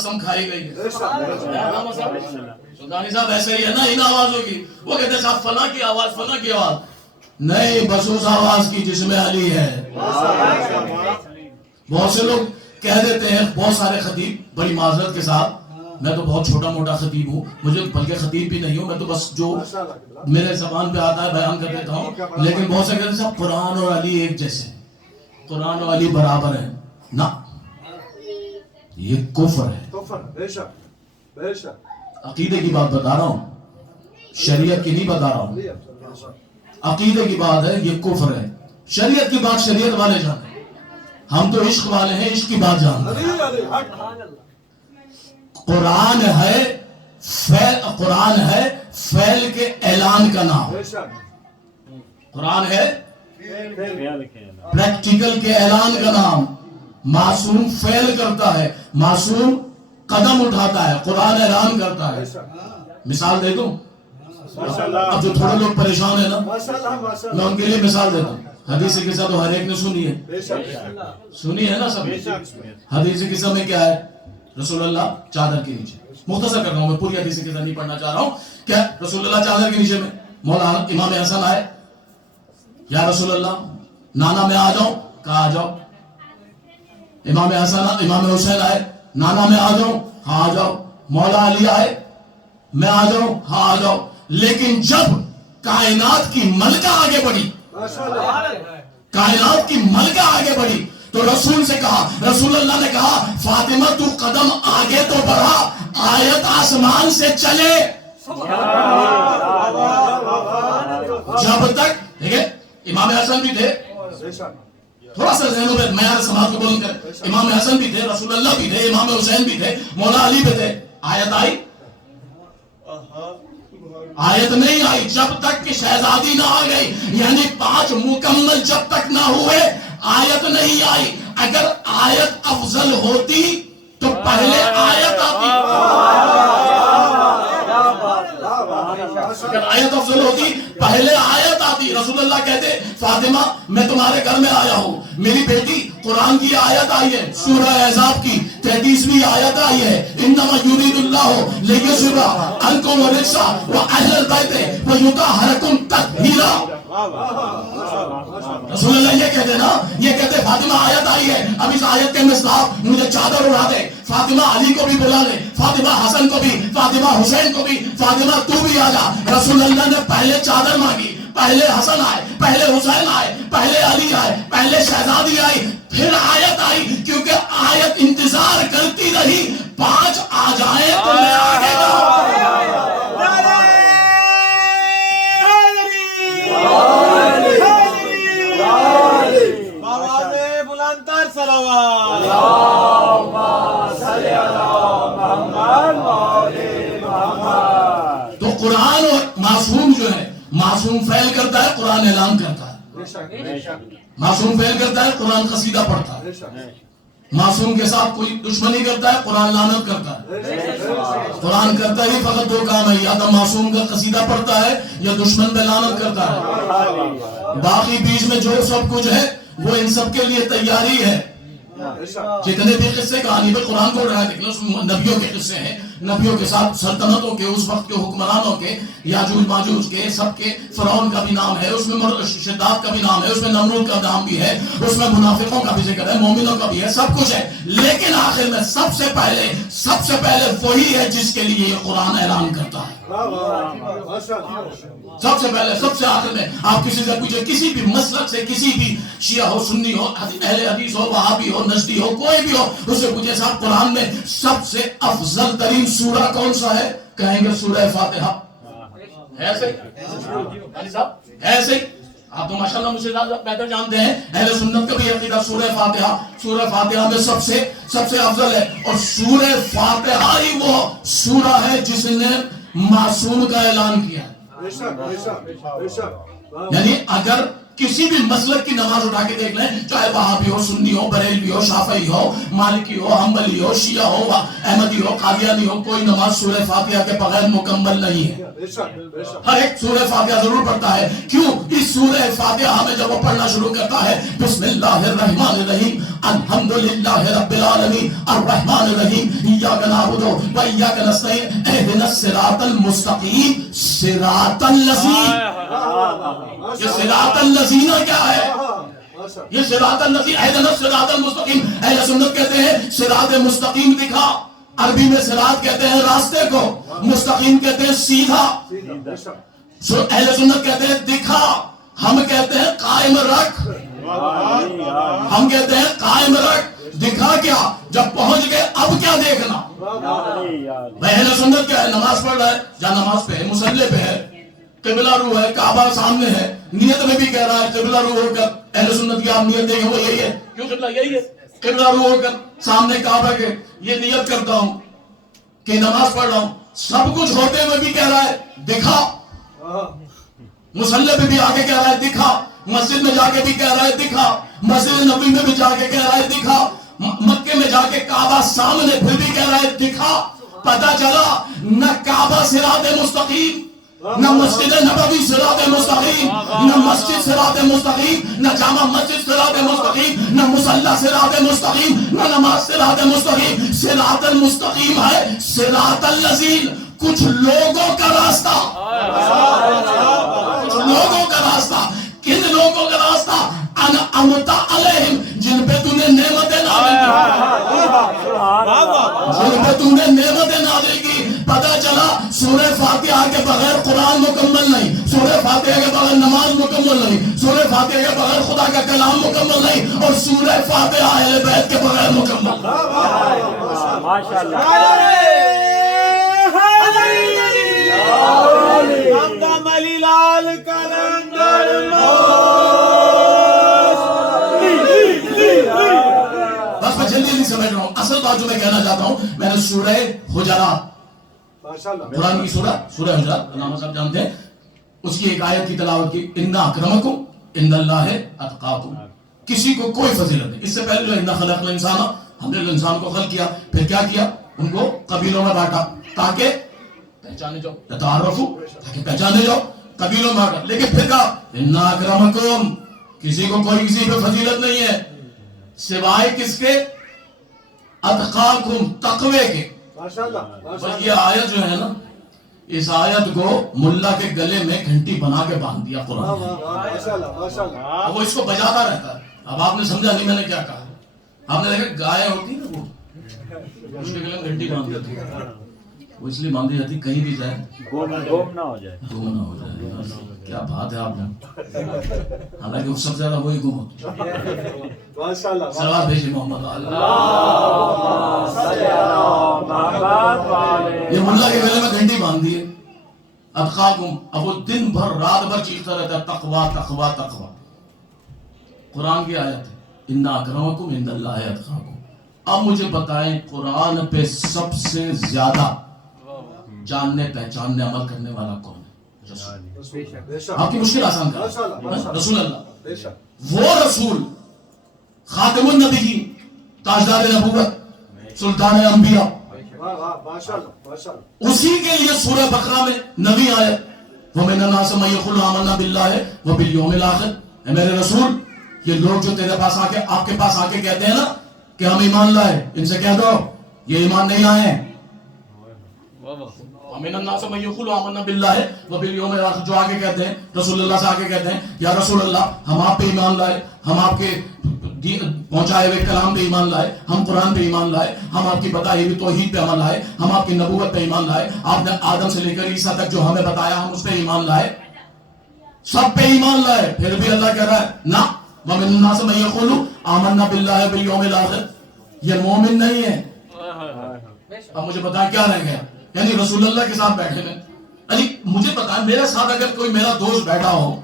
قسم کھائی گئی ہے. سلطانی صاحب ایسے ہی ہے نا ان آوازوں کی. وہ کہتے ہیں صاحب فلاں کی آواز فلاں کی آواز نہیں، بس اس آواز کی جس میں علی ہے. بہت سے لوگ کہہ دیتے ہیں، بہت سارے خطیب، بڑی معذرت کے ساتھ، میں تو بہت چھوٹا موٹا خطیب ہوں، مجھے بلکہ خطیب بھی نہیں ہوں، میں تو بس جو میرے زبان پہ آتا ہے بیان کر دیتا ہوں. لیکن بہت سے کہتے ہیں صاحب قرآن اور علی ایک جیسے، قرآن اور علی برابر ہیں. نہ، یہ کفر ہے. عقیدے کی بات بتا رہا ہوں، شریعت کی نہیں بتا رہا ہوں. عقیدے کی بات ہے، یہ کفر ہے. شریعت کی بات شریعت والے جانتے ہیں، ہم تو عشق والے ہیں، عشق کی بات جانتے ہیں. قرآن ہے فعل کے اعلان کا نام. قرآن ہے پریکٹیکل کے اعلان کا نام. معصوم فعل کرتا ہے، معصوم قدم اٹھاتا ہے، قرآن اعلان کرتا ہے. مثال دے دوں؟ اب جو تھوڑے لوگ پریشان ہیں نا، میں ان کے لیے مثال دیتا ہوں. حدیث قصہ تو ہر ایک نے سنی ہے، سنی ہے نا سب. حدیث قصہ میں کیا ہے؟ رسول اللہ چادر کے نیچے، مختصر کر رہا ہوں میں، پوری حدیث قصہ نہیں پڑھنا چاہ رہا ہوں. کیا رسول اللہ چادر کے نیچے میں، مولانا امام حسن آئے، یا رسول اللہ نانا میں آ جاؤں، کہا آ جاؤ. امام حسن امام حسین آئے، نانا میں آ جاؤں، ہاں آ جاؤ. مولا علی آئے، میں آ جاؤں، ہاں آ جاؤ. لیکن جب کائنات کی ملکہ آگے بڑھی، کائنات کی ملکہ آگے بڑھی تو رسول سے کہا، رسول اللہ نے کہا فاطمہ تو قدم آگے تو بڑھا، آیت آسمان سے چلے. جب تک دیکھیں امام حسن بھی تھے، تھوڑا سا ذہنوں پہ معیار سماعت کو بلند کریں. امام حسن بھی تھے، رسول اللہ بھی تھے، امام حسین بھی تھے، مولا علی بھی تھے. آیت آئی؟ آیت نہیں آئی جب تک کہ شہزادی نہ آ گئی. یعنی 5 مکمل جب تک نہ ہوئے آیت نہیں آئی. اگر آیت افضل ہوتی تو پہلے آیت آتی. اگر آیت افضل ہوتی پہلے آیت آتی. رسول اللہ کہتے فاطمہ میں تمہارے گھر میں آیا ہوں، میری بیٹی قرآن کی آیت آئی ہے، سورہ احزاب کی 33ویں آیت آئی ہے، انما یرید اللہ لیذھب عنکم الرجس واہل البیت ویطہرکم تطہیرا. رسول اللہ یہ کہتے نا، یہ کہتے فاطمہ آیت آئی ہے، اب اس آیت کے مصداق مجھے چادر اڑا دے، فاطمہ علی کو بھی بلا لے، فاطمہ حسن کو بھی، فاطمہ حسین کو بھی، فاطمہ تو بھی آ جا. رسول اللہ نے پہلے چادر مانگی، پہلے حسن آئے، پہلے حسین آئے، پہلے علی آئے، پہلے شہزادی آئی، پھر آیت آئی. کیونکہ آیت انتظار کرتی رہی 5 آ جائیں تو میں آگے جاؤں. تو قرآن اور معصوم جو ہے، معصوم فعل کرتا ہے، قرآن اعلان کرتا ہے. معصوم فعل کرتا ہے، قرآن قصیدہ پڑھتا ہے. معصوم کے ساتھ کوئی دشمنی کرتا ہے، قرآن لعنت کرتا ہے. قرآن کرتا ہی فقط 2 کام ہے، یا تو معصوم کا قصیدہ پڑھتا ہے یا دشمن پہ لعنت کرتا ہے. باقی بیچ میں جو سب کچھ ہے وہ ان سب کے لیے تیاری ہے. جتنے بھی قصے کہانی پہ قرآن کو اڑایا دیکھ لو، اس میں نبیوں کے قصے ہیں، نبیوں کے ساتھ سلطنتوں کے، اس وقت کے حکمرانوں کے، یاجوج ماجوج کے، سب کے. فرعون کا بھی نام ہے اس میں، شداد کا بھی نام ہے اس میں، نمرود کا نام بھی ہے اس میں، منافقوں کا بھی ذکر ہے، مومنوں کا بھی ہے، سب کچھ ہے. لیکن آخر میں سب سے پہلے وہی ہے جس کے لیے یہ قرآن اعلان کرتا ہے. سب سے پہلے، سب سے آخر میں. آپ کسی سے پوچھے، کسی بھی مسلک سے، کسی بھی شیعہ ہو، سنی ہو، اہل حدیث ہو، وہابی ہو، نجدی ہو، کوئی بھی ہو، اس سے پوچھے صاحب قرآن میں سب سے افضل ترین سورہ کون سا ہے؟ کہیں گے سورہ فاتحہ. ایسے ایسے آپ تو ماشاءاللہ مجھ سے زیادہ بہتر جانتے ہیں، اہل سنت کا بھی عقیدہ سورہ فاتحہ میں سب سے افضل ہے. اور سورہ فاتحہ ہی وہ سورہ ہے جس نے معصوم کا اعلان کیا. یعنی اگر کسی بھی مسلک کی نماز اٹھا کے دیکھ لیں، چاہے وہابی ہو، سنی ہو، بریلوی ہو، شافعی ہو، مالکی ہو، حنبلی ہو، شیعہ ہو، احمدی ہو، قادیانی ہو، کوئی نماز سورہ فاتحہ کے بغیر مکمل نہیں ہے۔ ہر ایک سورہ فاتحہ ضرور پڑھتا ہے۔ کیوں؟ اس سورہ فاتحہ میں جب وہ پڑھنا شروع کرتا ہے، بسم اللہ الرحمن الرحیم، الحمدللہ رب العالمین الرحمن الرحیم، ایاک نعبد و ایاک نستعین، اہدنا الصراط المستقیم، صراط الذین۔ یہ صراط الذین کیا ہے؟ یہ صراط الذین، اہدنا الصراط المستقیم۔ اہل سنت کہتے ہیں صراط مستقیم دکھا۔ عربی میں صراط کہتے ہیں راستے کو، مستقیم کہتے ہیں سیدھا۔ اہل سنت کہتے ہیں دکھا، ہم کہتے ہیں قائم رکھ۔ ہم کہتے ہیں قائم رکھ، دکھا کیا؟ جب پہنچ گئے اب کیا دیکھنا؟ اہل سنت کیا ہے؟ نماز پڑھ رہا ہے، جہاں نماز پہ ہے، مصلی پہ ہے، قبلہ رو ہے، کعبہ سامنے ہے، نیت میں بھی کہہ رہا ہے قبلہ رو ہو کر۔ اہل سنت کی آپ نیت دیکھیں وہ یہی ہے، کیوں قبلہ یہی ہے، قبلہ رو ہو کر سامنے کعبہ کے یہ نیت کرتا ہوں کہ نماز پڑھ رہا ہوں۔ سب کچھ ہوتے ہوئے بھی کہہ رہا ہے دکھا، مصلی پہ بھی آگے کہہ رہا ہے دکھا، مسجد میں جا کے بھی کہہ رہا ہے دکھا، مسجد نبوی میں بھی جا کے کہہ رہا ہے دکھا، مکے میں جا کے کعبہ سامنے پھر بھی کہہ رہا ہے دکھا۔ پتہ چلا نہ کعبہ صراط مستقیم، نہ مسجد نبوی صراط مستقیم، نہ مسجد صراط مستقیم، نہ جامع مسجد صراط مستقیم، نہ مصلی صراط مستقیم، نہ نماز صراط مستقیم۔ صراط المستقیم ہے صراط الذین، کچھ لوگوں کا راستہ، کچھ لوگوں کا راستہ۔ کن لوگوں کا راستہ؟ انعمت علیہم، جن پہ تو نے نعمتیں نازل کی، جن پہ تو نے نعمتیں نازل کی۔ پتہ چلا سورہ فاتحہ کے بغیر قرآن مکمل نہیں، سورہ فاتحہ کے بغیر نماز مکمل نہیں، سورہ فاتحہ کے بغیر خدا کا کلام مکمل نہیں، اور سورہ فاتحہ اہل بیت کے بغیر مکمل۔ بس میں جلدی جلدی سمجھ رہا ہوں، اصل بات جو میں کہنا چاہتا ہوں، میں نے سورہ حجرات، قرآن کی سورہ حجرات، علامہ صاحب جانتے ہیں، اس کی ایک آیت کی تلاوت کی، ان اکرمکم عند اللہ اتقاکم۔ کسی کو کوئی فضیلت نہیں۔ اس سے پہلے جو انا خلقنا الانسان، ہم نے انسان کو خلق کیا، پھر کیا کیا؟ ان کو قبیلوں میں بانٹا تاکہ پہچانے جاؤ، تعارفو، تاکہ پہچانے جاؤ، قبیلوں میں بانٹا۔ لیکن پھر کہا انا اکرمکم، کسی کو کوئی کسی پہ فضیلت نہیں ہے سوائے کس کے؟ اتقاکم، تقوی کے۔ بس یہ آیت جو ہے نا، اس آیت کو ملا کے گلے میں گھنٹی بنا کے باندھ دیا قرآن نے، وہ اس کو بجاتا رہتا ہے۔ اب آپ نے سمجھا نہیں میں نے کیا کہا؟ آپ نے دیکھا گائے ہوتی نا، وہ اس کے گلے میں گھنٹی باندھ دیتی، وہ اس لیے باندھی جاتی کہیں بھی جائے گم نہ ہو جائے، گم نہ ہو جائے۔ کیا بات ہے آپ نے، حالانکہ وہ سب سے زیادہ وہی گم ہوتی۔ سلوات بھیجیے محمد۔ یہ ملا کے گلے میں گھنٹی باندھ دی ہے، اتقاکم۔ اب وہ دن بھر رات بھر چیختا رہتا ہے تقویٰ تقویٰ تقویٰ۔ قرآن کی آیت ہے انا اکرمکم عند اللہ اتقاکم۔ اب مجھے بتائیں قرآن پہ سب سے زیادہ جاننے پہچاننے عمل کرنے والا کون ہے؟ آپ کی مشکل آسان کر رسول اللہ، وہ رسول خاتم النبیین، تاجدار نبوت، سلطان انبیاء، اسی کے لیے سورہ بقرہ میں نبی آئے، وَمِنَ النَّاسِ مَن يَقُولُ آمَنَّا بِاللَّهِ وَبِالْيَوْمِ الْآخِرِ۔ اے میرے رسول، یہ لوگ جو تیرے پاس آکے آپ کے پاس آکے کہتے ہیں نا کہ ہم ایمان لائے، ان سے کہہ دو یہ ایمان نہیں لائے ہیں۔ وَمِنَ النَّاسِ مَن يَقُولُ آمَنَّا بِاللَّهِ وَبِالْيَوْمِ الْآخِرِ، جو آگے کہتے ہیں رسول اللہ سے آگے کہتے ہیں یا رسول اللہ ہم آپ پہ ایمان لائے، ہم آپ کے پہنچائے ہوئے کلام پہ ایمان لائے، ہم قرآن پہ ایمان لائے، ہم آپ کی بتائی ہوئی توحید پہ عمل لائے، ہم آپ کی نبوت پہ ایمان لائے، آپ نے آدم سے لے کر عیسیٰ تک جو ہمیں بتایا ہم اس پہ ایمان لائے، سب پہ ایمان لائے۔ پھر بھی اللہ کہہ رہا ہے نا وَمِنَ النَّاسِ مَن يَقُولُ آمَنَّا بِاللَّهِ وَبِالْيَوْمِ الْآخِرِ، یہ مومن نہیں ہے۔ اب مجھے بتائیں کیا رہ گیا؟ یعنی رسول اللہ کے ساتھ بیٹھے میں، یعنی مجھے بتائیں میرے ساتھ اگر کوئی میرا دوست بیٹھا ہو